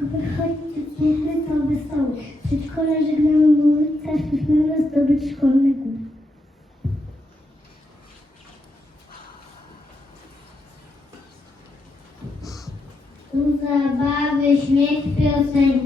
wychodzić z niechwycą wesoły. Przedszkole żegnamy muły, też poznamy zdobyć szkolne góry. Tu zabawy, śmiech, piosenki.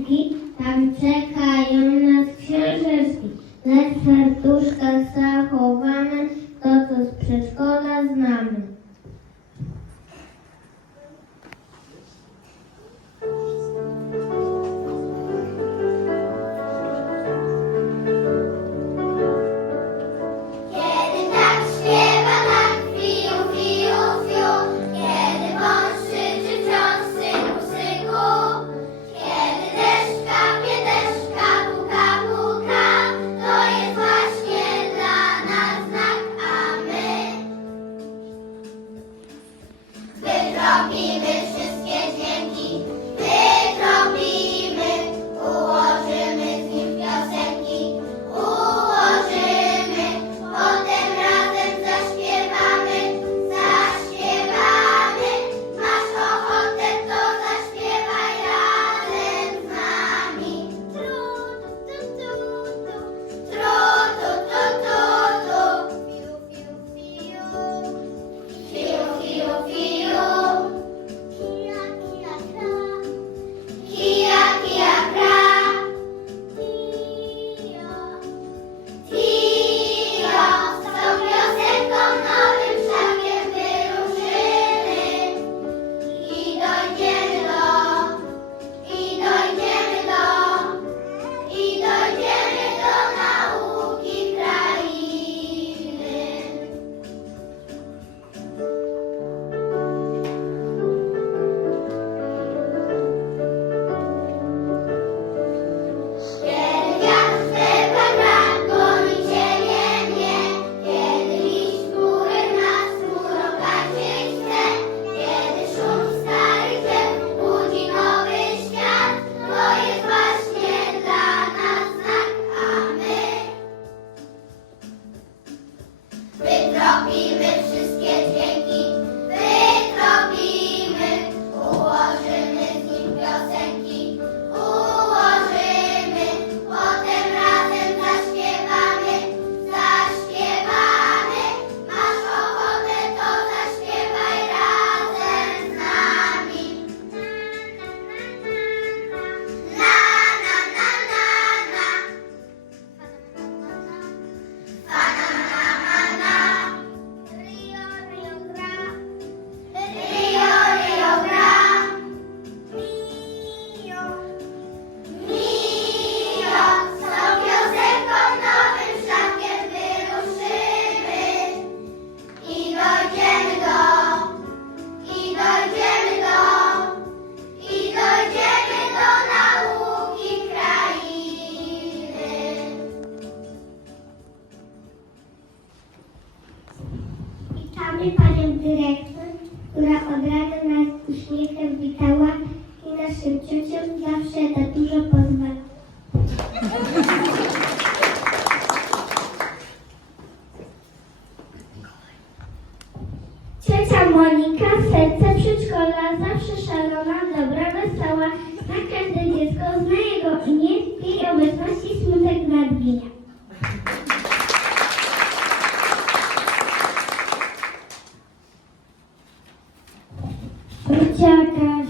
Teacher,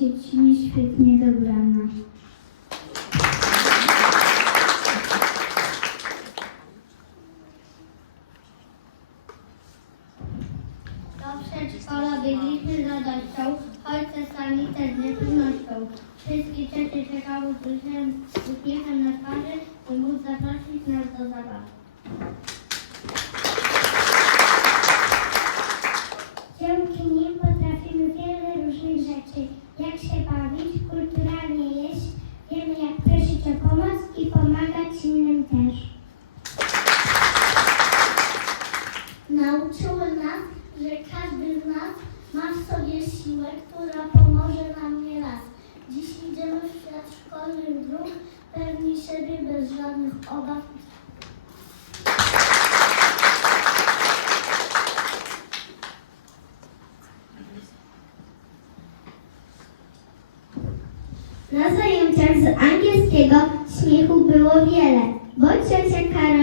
dzieci świetnie nauczyły nas, że każdy z nas ma w sobie siłę, która pomoże nam nie raz. Dziś idziemy w świat szkolnych dróg, pewni siebie bez żadnych obaw. Na zajęciach z angielskiego śmiechu było wiele, bo ciocia Karol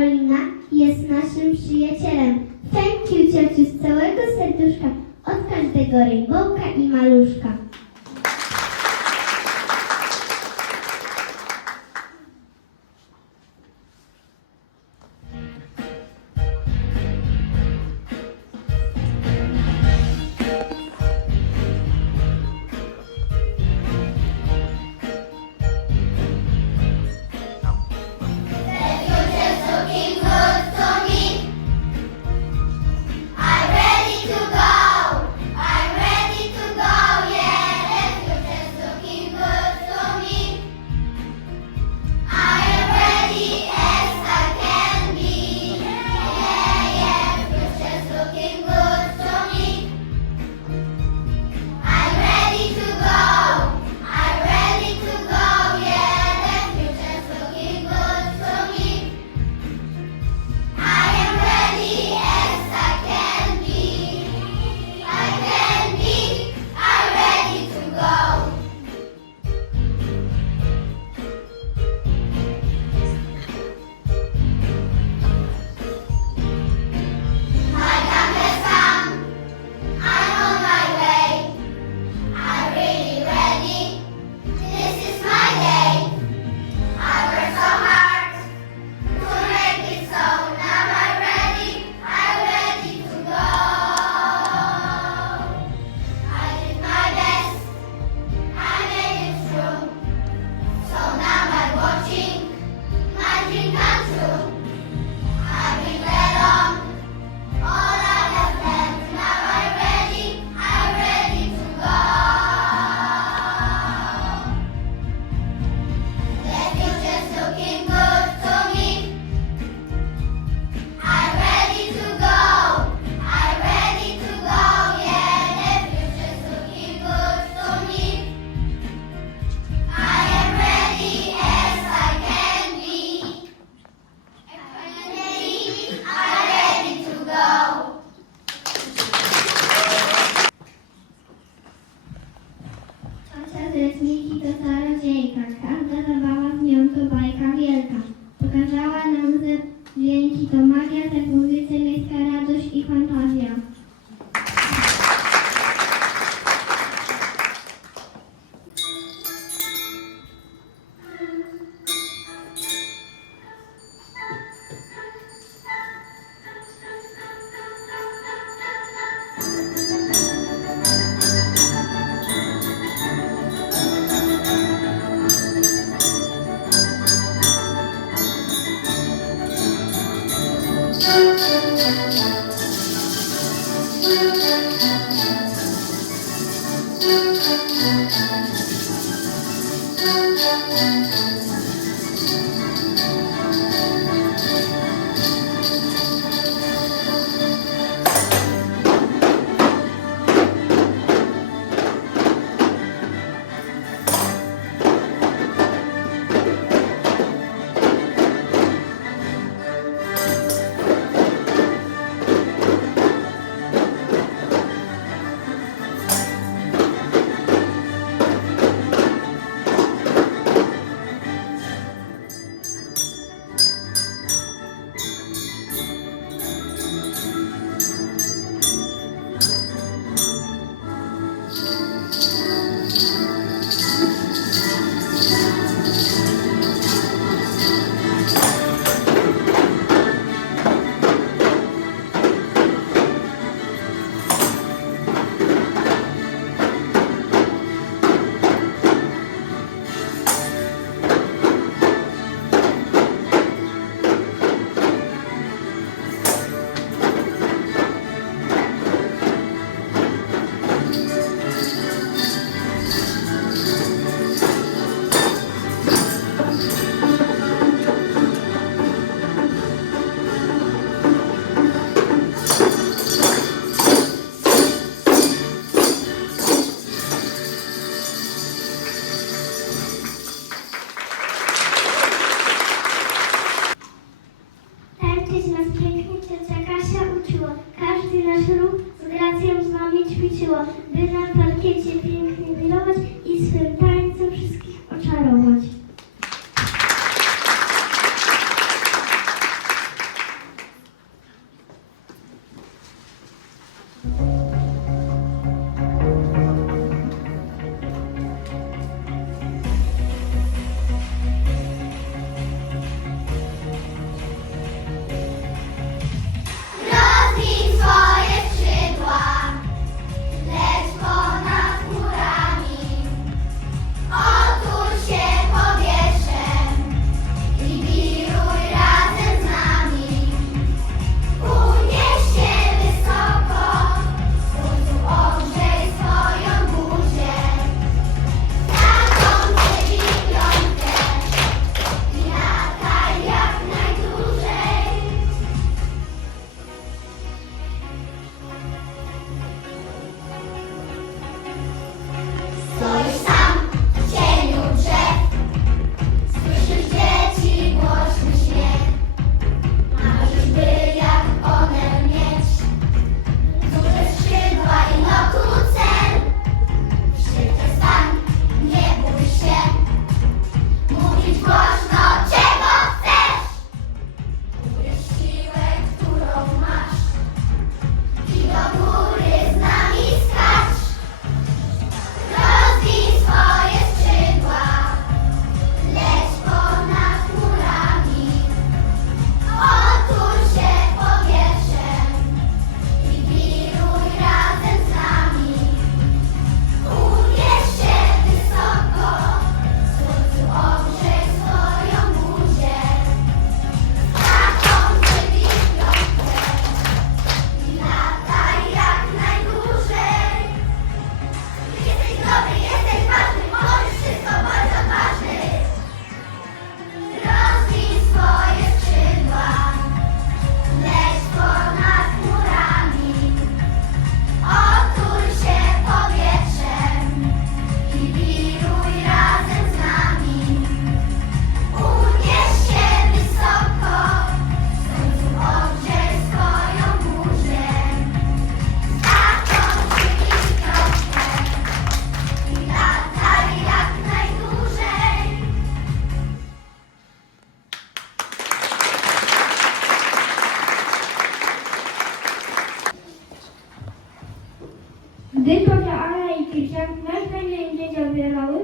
Gdy to Anna i Krystian najfajniej dzieci odbierały,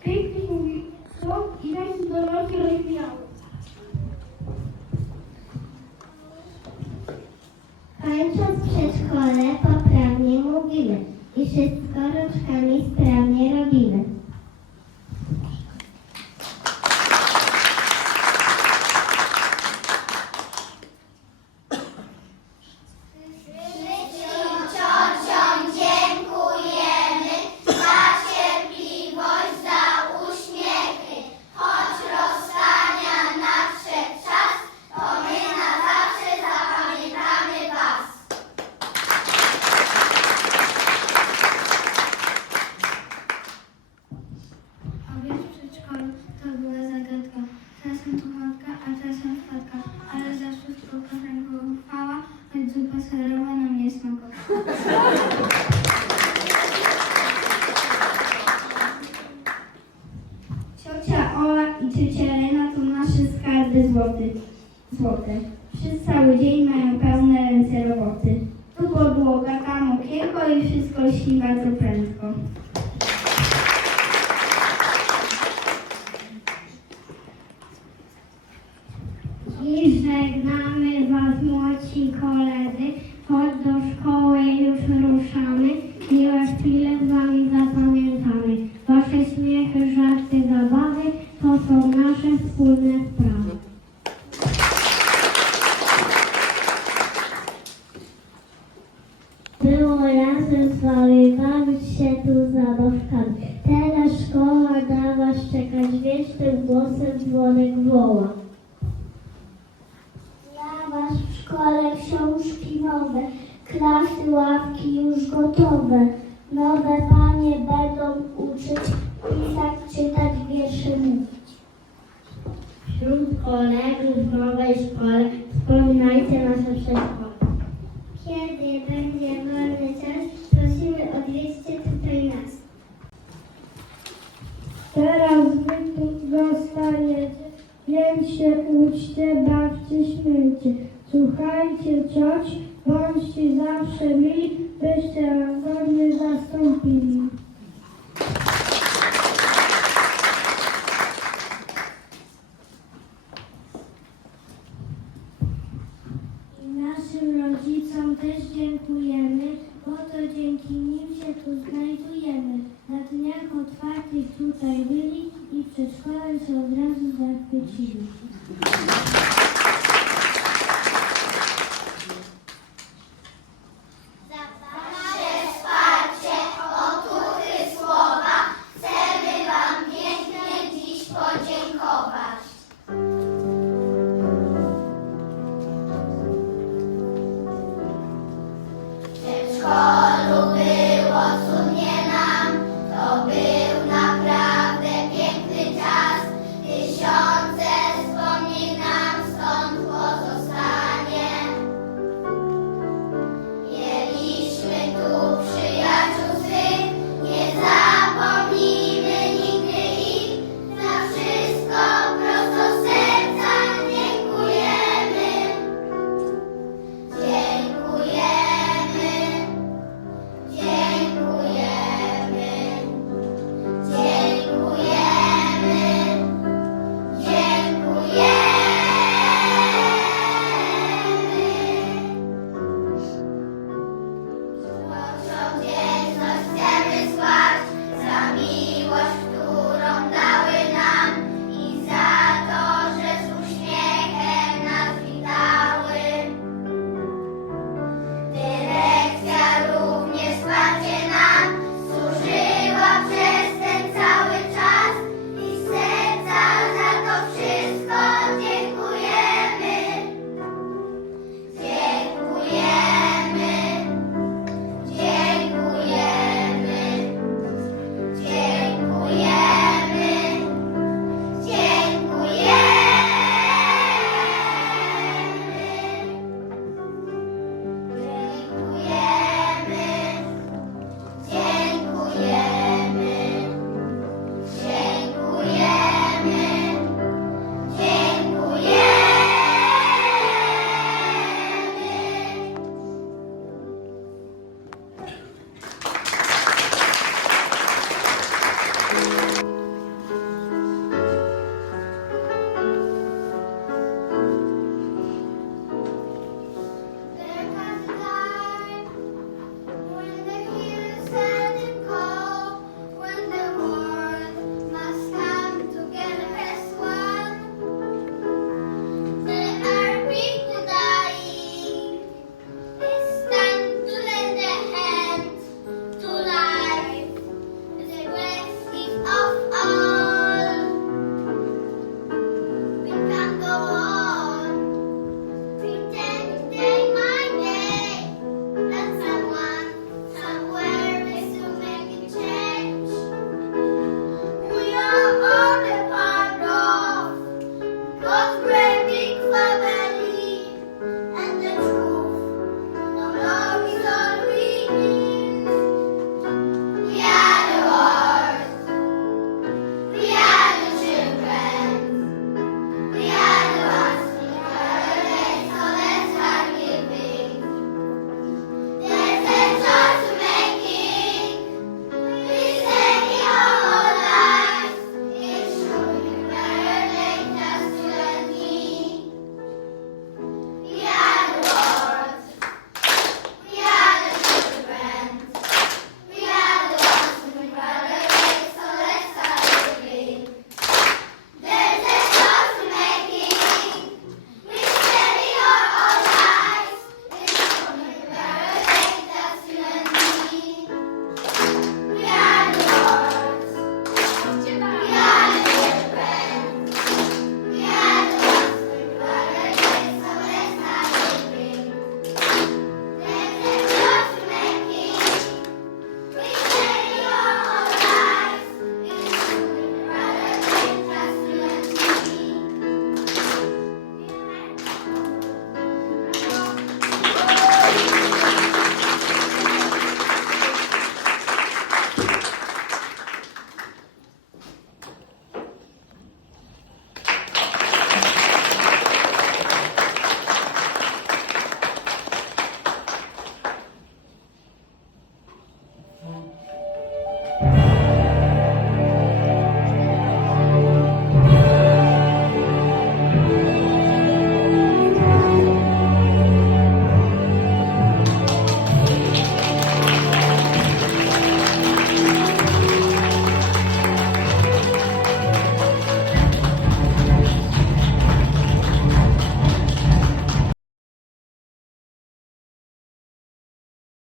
pięknie mówi słów i nasi dorośli rozwijały. Kończąc przedszkole poprawnie mówimy i wszystko rączkami sprawdzamy. Niech Pięćcie, kłóćcie, bawcie, śmiejcie. Słuchajcie cioć, bądźcie zawsze mi, byście łagodnie zastąpili. I naszym rodzicom też dziękuję.